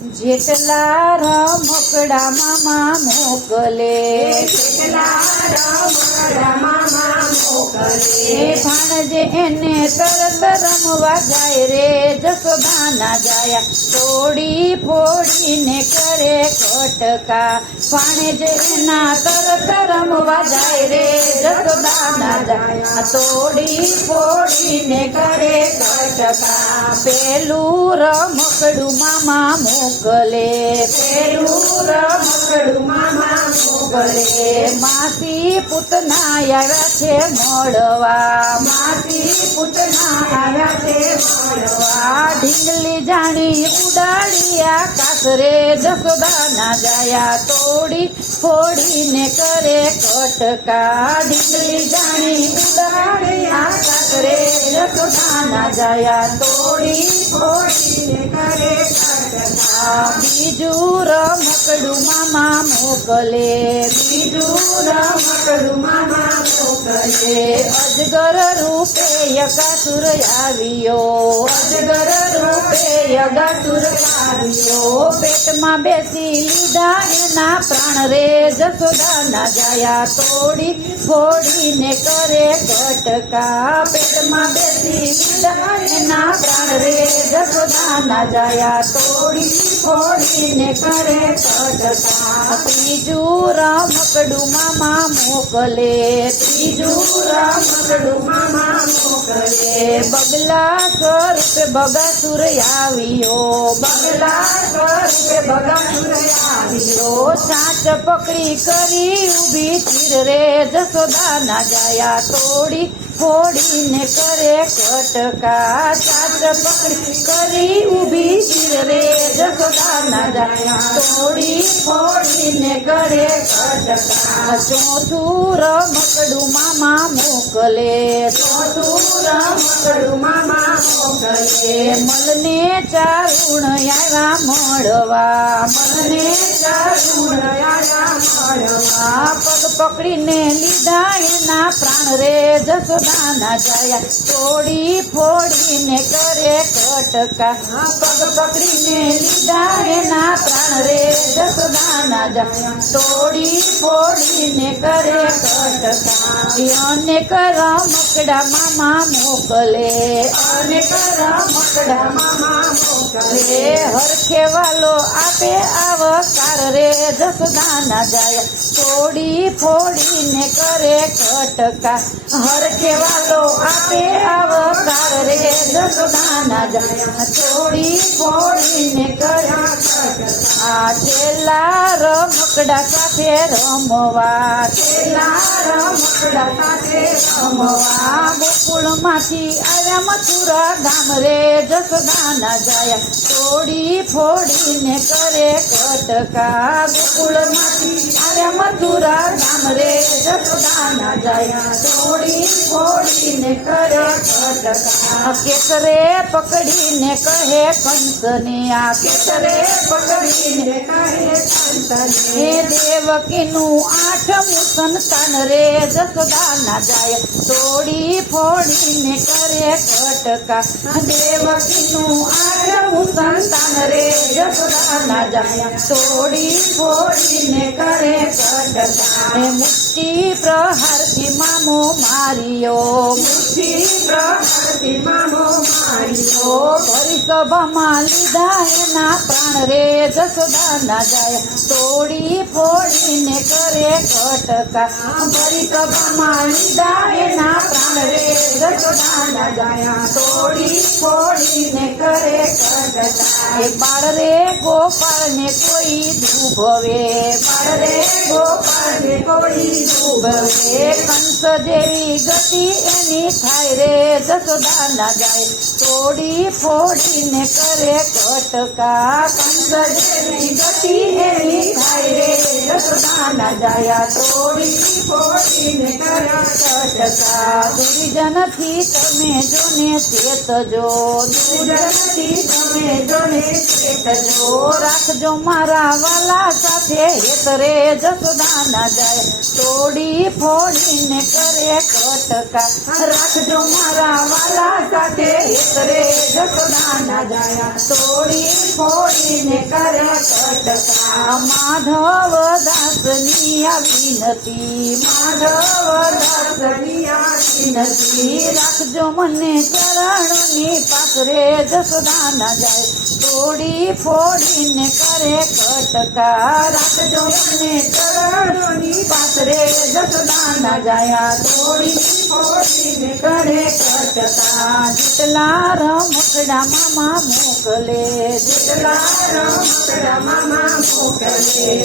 જેટલા રમકડા મામા મોકલે ભાણજે એને તરત રમવા જાય રે જશોદાના જાયા તોડી ફોડીને કરે કટકા ભાણજે એના તરત રમવા જાય રે જશોદાના જાયા તોડી ફોડીને કરે કટકા પેલું રમકડું મામા મોકલે પેલું રમકડું મામા મોકલે માસી પૂતના આવ્યા છે મળવા માસી પૂતના આવ્યા છે મળવા ઢીંગલી જાણી ઉડાડ્યા કાસરે જશોદાના જાયા તોડી ફોડીને કરે કટકા ઢીંગલી જાણી ઉડાડ્યા કાસરે જશોદાના જાયા તોડી ફોડીને કરે કટકા બીજું રમકડું મામા મોકલે બીજું રમકડું મામા મોકલે અજગર રૂપે યગાસુર આવ્યો અજગર રૂપે યગાસુર આવ્યો પેટમાં બેસી લીધા એના પ્રાણ રે જશોદાના જાયા તોડી ફોડીને કરે કટકા પેટમાં બેસી લીધા એના પ્રાણ રે જશોદાના જાયા તોડી ફોડીને કરે કટકા ત્રીજું રમકડું મામા મોકલે ત્રીજું રમકડું મામા મોકલે બગલા સ્વરૂપે બગાસુર આવ્યો બગલા સ્વરૂપે બગાસુર આવ્યો સાચ પકડી કરી ઊભી ચીર રે જશોદાના જાયા તોડી ફોડીને કરે કટકા સાચ પકડી કરી ઊભી ચીર રે જશોદાના જાયા તોડી ફોડીને કરે કટકા ચોથું રમકડું મામા મોકલે ચોથું રમકડું મામા મોકલે મલને ચારુણ આવ્યા મળવા મલને ચારુણ આવ્યા મળવા પગ પકડીને લીધા એના પ્રાણ રે જશોદાના જાયા તોડી ફોડીને કરે કટકા પગ પકડીને લીધા એના પ્રાણ રે જશોદાના જાયા તોડી ફોડીને કરે કટકા અનેક રમકડા મામા મોકલે અનેક રમકડા મામા મોકલે હરખે વાલો આપે આવકાર રે જશોદાના જાયા તોડી ફોડીને કરે કટકા હરખે વાલો આપે આવકાર રે જશોદાના જાયા તોડી ફોડીને કરે કટકા છેલ્લા રમકડા સાથે રમવા છેલ્લા રમકડા સાથે રમવા ગોકુળમાંથી આવ્યા મથુરા ગામ રે જશોદાના જાયા તોડી ફોડીને કરે કટકા ગોકુળમાંથી આવ્યા મથુરા ગામ રે જશોદાના જાયા તોડી ફોડીને કરે કટકા કેસરે પકડીને કહે કંસને આ કેસરે પકડીને કહે કંસને દેવકીનું આઠમું સંતાન રે જશોદાના જાયા તોડી ફોડીને કરે કટકા દેવકીનું આઠમું સંતાન રે જશોદાના જાયા તોડી ફોડીને કરે કટકા મુક્તિ પ્રહારથી મામો માર્યો મુક્તિ પ્રહારથી મામો માર્યો ભરી સભામાં લીધા એના પ્રાણ રે જશોદાના જાયા તોડી ફોડીને કરે કટકા ભરી સભામાં લીધા એના પ્રાણ રે જશોદાના જાયા તોડી ફોડીને કરે કટકા એ બાળ રે ગોપાળને કોઈ દુભવે બાળ રે ગોપાળને કોઈ દુભવે કંસ જેવી ગતિ એની થાય રે જશોદાના જાયા તોડી ફોડીને કરે કટકા કંસ જેવી ગતિ એની થાય રે જશોદાના જાયા તોડી ફોડીને કરે કટકા દુર્જનથી તમે જોને ચેતજો દુર્જનથી તમે જોને ચેતજો રાખજો મારા વાલા સાથે હેત રે જશોદાના જાયા તોડી ફોડીને કરે કટકા રાખજો મારા વાલા સાથે રે જસોદા ના જાયા તોડી ફોડીને કરે કટકા માધવ દાસની આવી નથી માધવ દાસની આવી નથી રાખજો મને ચરણોની પાકરે જસોદા ના જાય તોડી ફોડીને કરે કટકા રાખજો મને ચરણોની પાકરે જસોદા ના જાયા તોડી ફોડીને કરે કટકા જેટલા રમકડા મામા મોકલે જેટલા રમકડા મામા મોકલે